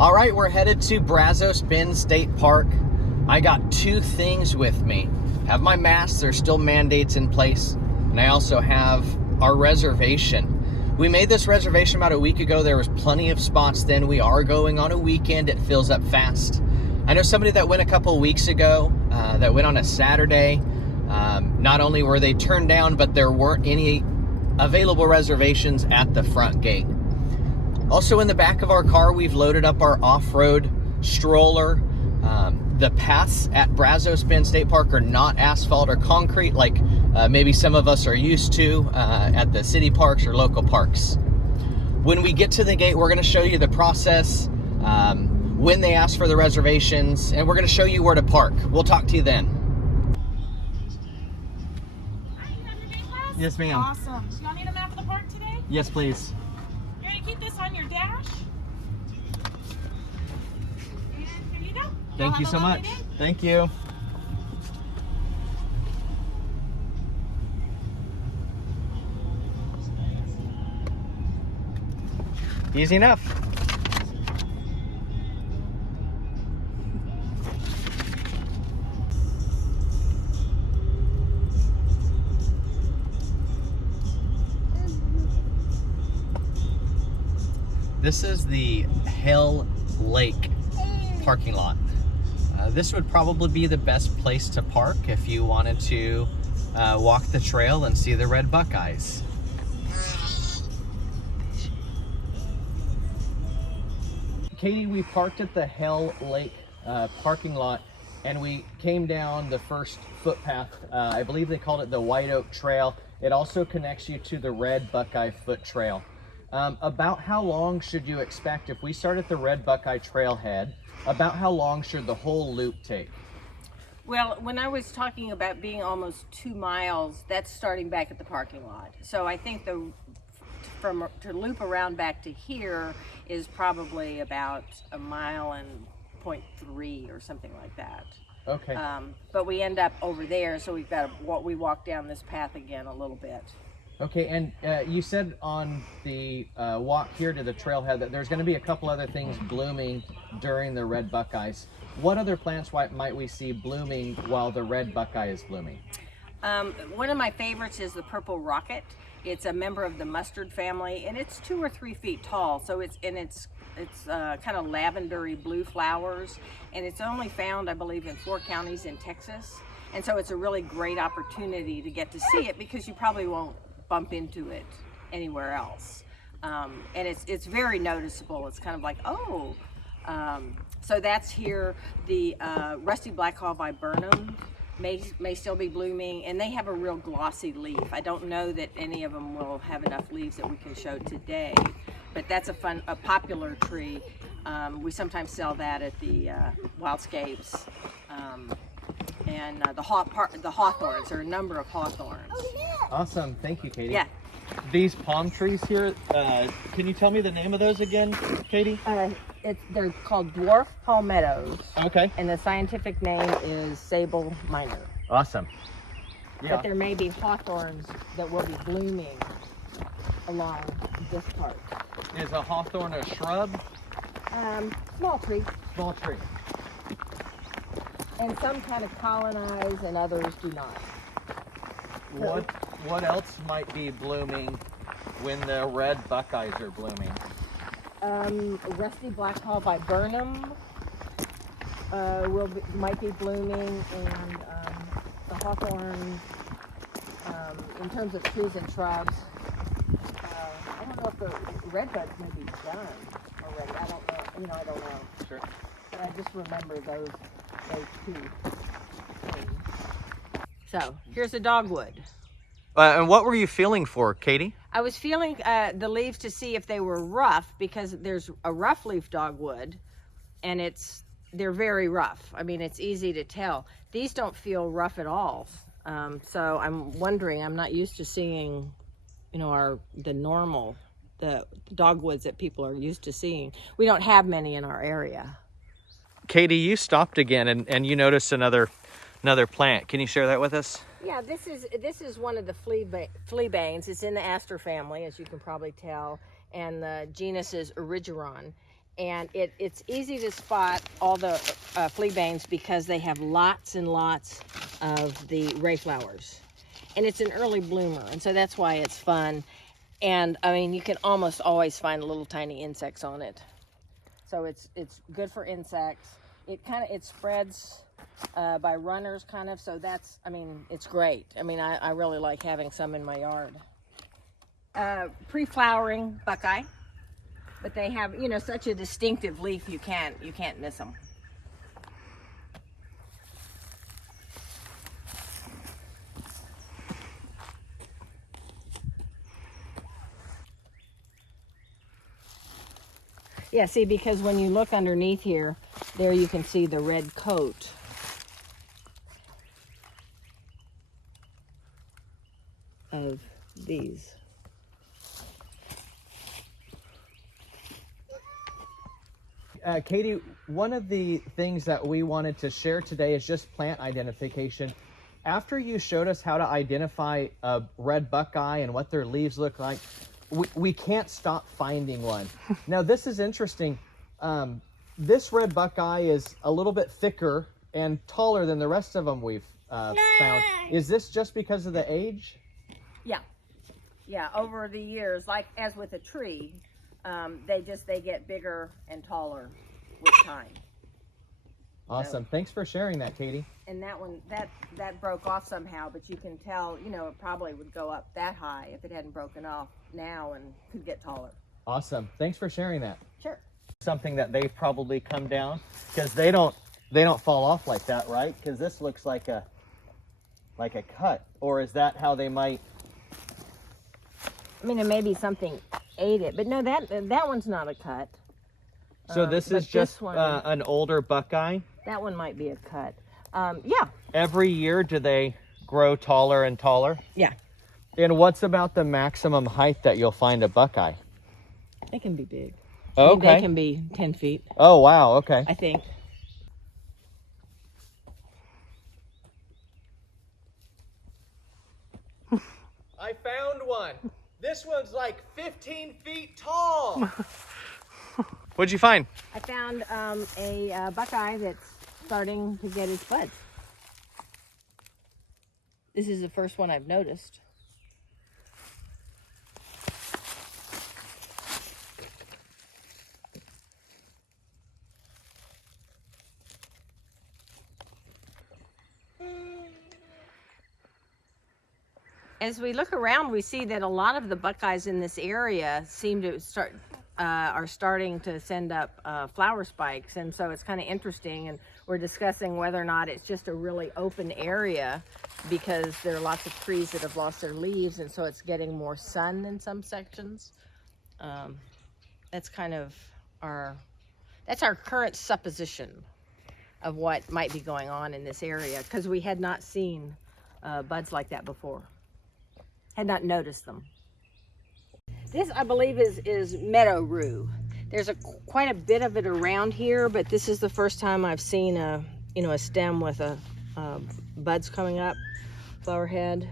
All right, we're headed to Brazos Bend State Park. I got two things with me. Have my mask, there's still mandates in place, and I also have our reservation. We made this reservation about a week ago. There was plenty of spots then. We are going on a weekend. It fills up fast. I know somebody that went a couple weeks ago that went on a Saturday. Not only were they turned down, but there weren't any available reservations at the front gate. Also in the back of our car, we've loaded up our off-road stroller. The paths at Brazos Bend State Park are not asphalt or concrete like maybe some of us are used to at the city parks or local parks. When we get to the gate, we're going to show you the process, when they ask for the reservations, and we're going to show you where to park. We'll talk to you then. Hi, you have your day class? Yes, ma'am. Awesome. So y'all need a map of the park today? Yes, please. You're going to keep this on your dash? And here you go. Thank you so much. Thank you. Easy enough. This is the Hell Lake parking lot. This would probably be the best place to park if you wanted to walk the trail and see the Red Buckeyes. Katie, we parked at the Hell Lake parking lot, and we came down the first footpath. I believe they called it the White Oak Trail. It also connects you to the Red Buckeye Foot Trail. About how long should you expect if we start at the Red Buckeye Trailhead? About how long should the whole loop take? Well, when I was talking about being almost 2 miles, that's starting back at the parking lot. So I think to loop around back to here is probably about 1.3 miles or something like that. Okay. But we end up over there, so we've got we walk down this path again a little bit. Okay, and you said on the walk here to the trailhead that there's going to be a couple other things blooming during the Red Buckeyes. What other plants might we see blooming while the Red Buckeye is blooming? One of my favorites is the purple rocket. It's a member of the mustard family, and it's 2 or 3 feet tall. So it's kind of lavendery blue flowers, and it's only found, I believe, in 4 counties in Texas. And so it's a really great opportunity to get to see it because you probably won't bump into it anywhere else, and it's very noticeable. It's kind of like, oh, so that's here. The rusty Blackhaw Viburnum may still be blooming, and they have a real glossy leaf. I don't know that any of them will have enough leaves that we can show today, but that's a popular tree. We sometimes sell that at the Wildscapes. And the hawthorns. There are a number of hawthorns. Awesome, thank you, Katie. Yeah. These palm trees here, can you tell me the name of those again, Katie? They're called Dwarf Palmettos. Okay. And the scientific name is Sable minor. Awesome. Yeah. But there may be hawthorns that will be blooming along this part. Is a hawthorn a shrub? Small tree. Small tree. And some kind of colonize and others do not. What else might be blooming when the Red Buckeyes are blooming? Rusty Blackhaw Viburnum might be blooming, and the hawthorn. In terms of trees and shrubs, I don't know if the redbuds may be done already. I don't know. I don't know. Sure. But I just remember those two things. So here's a dogwood. And what were you feeling for, Katie? I was feeling the leaves to see if they were rough, because there's a rough leaf dogwood, and they're very rough. I mean, it's easy to tell. These don't feel rough at all. So I'm wondering. I'm not used to seeing, the dogwoods that people are used to seeing. We don't have many in our area. Katie, you stopped again and you noticed another plant. Can you share that with us? Yeah, this is one of the fleabanes. It's in the aster family, as you can probably tell, and the genus is Erigeron. And it's easy to spot all the flea banes because they have lots and lots of the ray flowers. And it's an early bloomer, and so that's why it's fun. And I mean, you can almost always find little tiny insects on it. So it's good for insects. It spreads by runners kind of, so that's, I mean, it's great. I mean, I really like having some in my yard. Pre-flowering buckeye, but they have, you know, such a distinctive leaf, you can't miss them. Yeah, see, because when you look underneath here, there you can see the red coat. Of these. Katie, one of the things that we wanted to share today is just plant identification. After you showed us how to identify a red buckeye and what their leaves look like, we can't stop finding one. Now, this is interesting. This red buckeye is a little bit thicker and taller than the rest of them we've found. Is this just because of the age? Yeah, over the years, like as with a tree, they get bigger and taller with time. Awesome. Thanks for sharing that, Katie. And that one, that broke off somehow, but you can tell, you know, it probably would go up that high if it hadn't broken off now and could get taller. Awesome. Thanks for sharing that. Sure. Something that they've probably come down, because they don't fall off like that, right? Because this looks like a cut. Or is that how they might? I mean, maybe something ate it, but no, that one's not a cut. So this is just an older buckeye? That one might be a cut. Yeah. Every year, do they grow taller and taller? Yeah. And what's about the maximum height that you'll find a buckeye? They can be big. Okay. I mean, they can be 10 feet. Oh, wow. Okay. I think. I found one. This one's like 15 feet tall. What'd you find? I found a buckeye that's starting to get its buds. This is the first one I've noticed. As we look around, we see that a lot of the buckeyes in this area seem to are starting to send up flower spikes, and so it's kind of interesting, and we're discussing whether or not it's just a really open area because there are lots of trees that have lost their leaves, and so it's getting more sun in some sections. That's kind of our current supposition of what might be going on in this area, because we had not seen buds like that before. Had not noticed them. This, I believe, is meadow rue. There's quite a bit of it around here, but this is the first time I've seen a stem with buds coming up, flower head.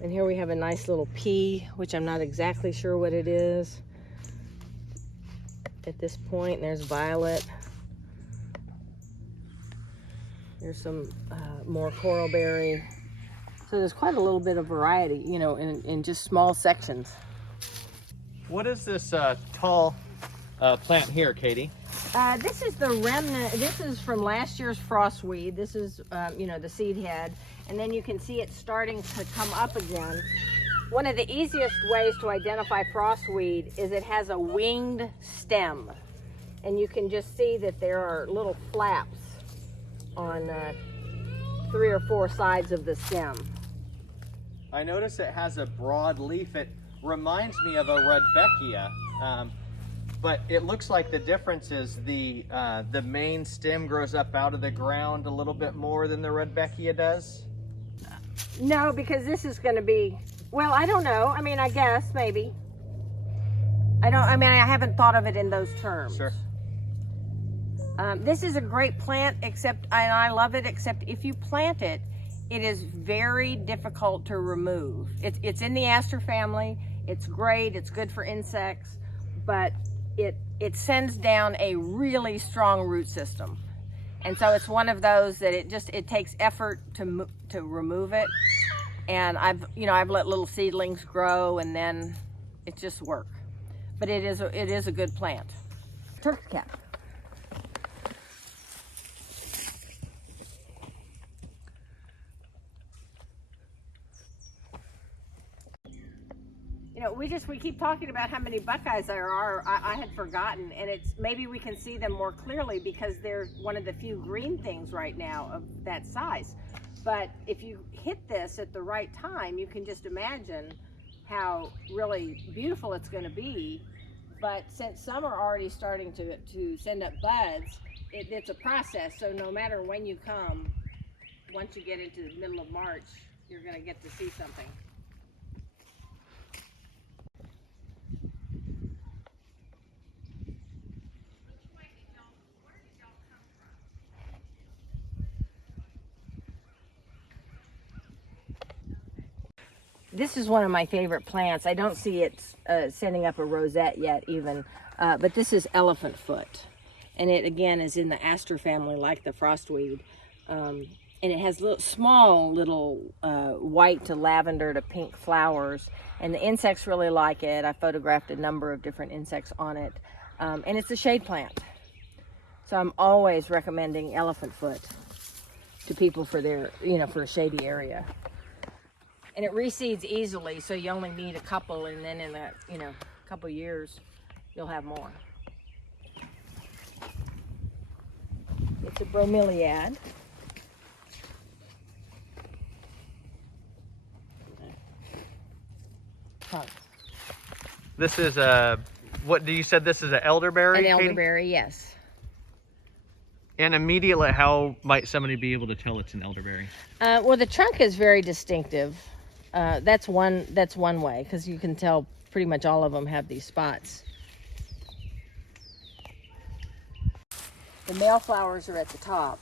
And here we have a nice little pea, which I'm not exactly sure what it is at this point. And there's violet. There's some more coralberry. So there's quite a little bit of variety, you know, in just small sections. What is this tall plant here, Katie? This is the remnant. This is from last year's frostweed. This is, the seed head. And then you can see it starting to come up again. One of the easiest ways to identify frostweed is it has a winged stem. And you can just see that there are little flaps on 3 or 4 sides of the stem. I notice it has a broad leaf. It reminds me of a Rudbeckia, but it looks like the difference is the main stem grows up out of the ground a little bit more than the Rudbeckia does. No, because this is going to be, well, I don't know. I mean, I guess maybe. I haven't thought of it in those terms. Sure. This is a great plant, and I love it, except if you plant it, it is very difficult to remove. It's in the aster family. It's great. It's good for insects, but it sends down a really strong root system. And so it's one of those that it takes effort to remove it. And I've let little seedlings grow, and then it just works. But it is a good plant. Turkey cap. We keep talking about how many buckeyes there are. I had forgotten, and maybe we can see them more clearly because they're one of the few green things right now of that size. But if you hit this at the right time, you can just imagine how really beautiful it's going to be. But since some are already starting to send up buds, it's a process. So no matter when you come, once you get into the middle of March, you're going to get to see something. This is one of my favorite plants. I don't see it sending up a rosette yet even, but this is elephant foot. And it again is in the aster family like the frostweed. And it has small little white to lavender to pink flowers. And the insects really like it. I photographed a number of different insects on it. And it's a shade plant. So I'm always recommending elephant foot to people for their, for a shady area. And it reseeds easily, so you only need a couple, and then in a couple years, you'll have more. It's a bromeliad. This is what you said this is an elderberry? An elderberry, Katie? Yes. And immediately, how might somebody be able to tell it's an elderberry? Well, the trunk is very distinctive. That's one way, because you can tell pretty much all of them have these spots. The male flowers are at the top,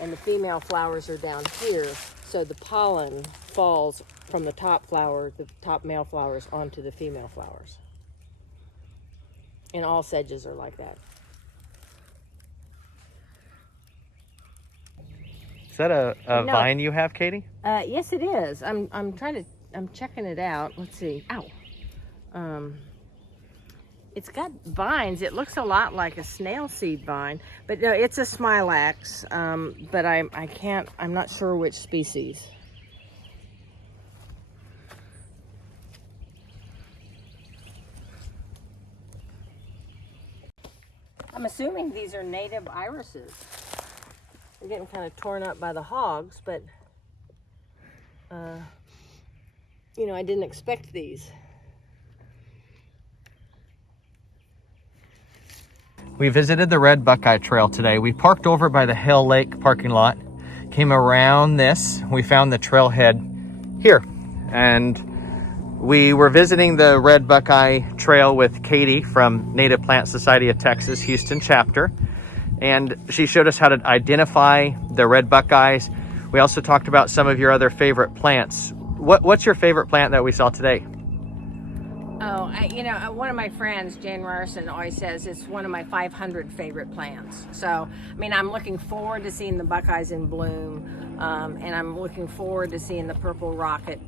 and the female flowers are down here. So the pollen falls from the top flower, the top male flowers, onto the female flowers. And all sedges are like that. Is that a vine you have, Katie? Yes, it is. I'm checking it out. Let's see. Ow. It's got vines. It looks a lot like a snail seed vine, but no, it's a smilax. But I'm not sure which species. I'm assuming these are native irises. They're getting kind of torn up by the hogs, but I didn't expect these. We visited the Red Buckeye Trail today. We parked over by the Hale Lake parking lot, came around this. We found the trailhead here, and we were visiting the Red Buckeye Trail with Katie from Native Plant Society of Texas, Houston chapter. And she showed us how to identify the red buckeyes. We also talked about some of your other favorite plants. What's your favorite plant that we saw today? Oh, one of my friends, Jane Ryerson, always says it's one of my 500 favorite plants. So, I'm looking forward to seeing the buckeyes in bloom, and I'm looking forward to seeing the purple rocket,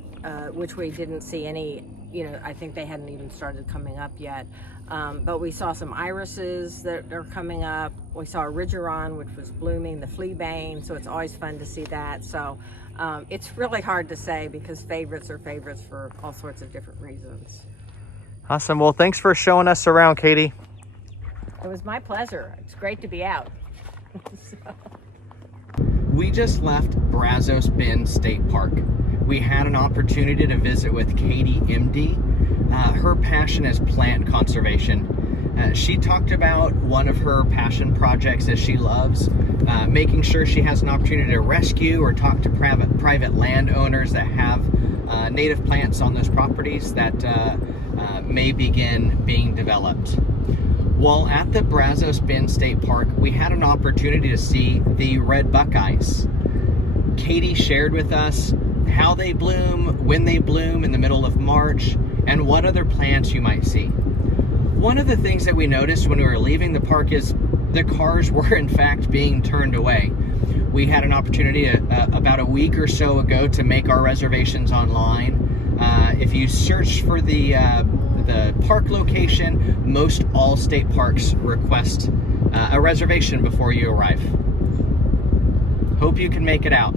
which we didn't see any, I think they hadn't even started coming up yet. But we saw some irises that are coming up. We saw a rigeron, which was blooming, the fleabane, so it's always fun to see that. So it's really hard to say because favorites are favorites for all sorts of different reasons. Awesome. Well, thanks for showing us around, Katie. It was my pleasure. It's great to be out. We just left Brazos Bend State Park. We had an opportunity to visit with Katie, MD. Her passion is plant conservation. She talked about one of her passion projects that she loves, making sure she has an opportunity to rescue or talk to private landowners that have native plants on those properties that may begin being developed. While at the Brazos Bend State Park, we had an opportunity to see the red buckeyes. Katie shared with us how they bloom, when they bloom in the middle of March, and what other plants you might see. One of the things that we noticed when we were leaving the park is the cars were in fact being turned away. We had an opportunity about a week or so ago to make our reservations online. If you search for the park location, most all state parks request a reservation before you arrive. Hope you can make it out.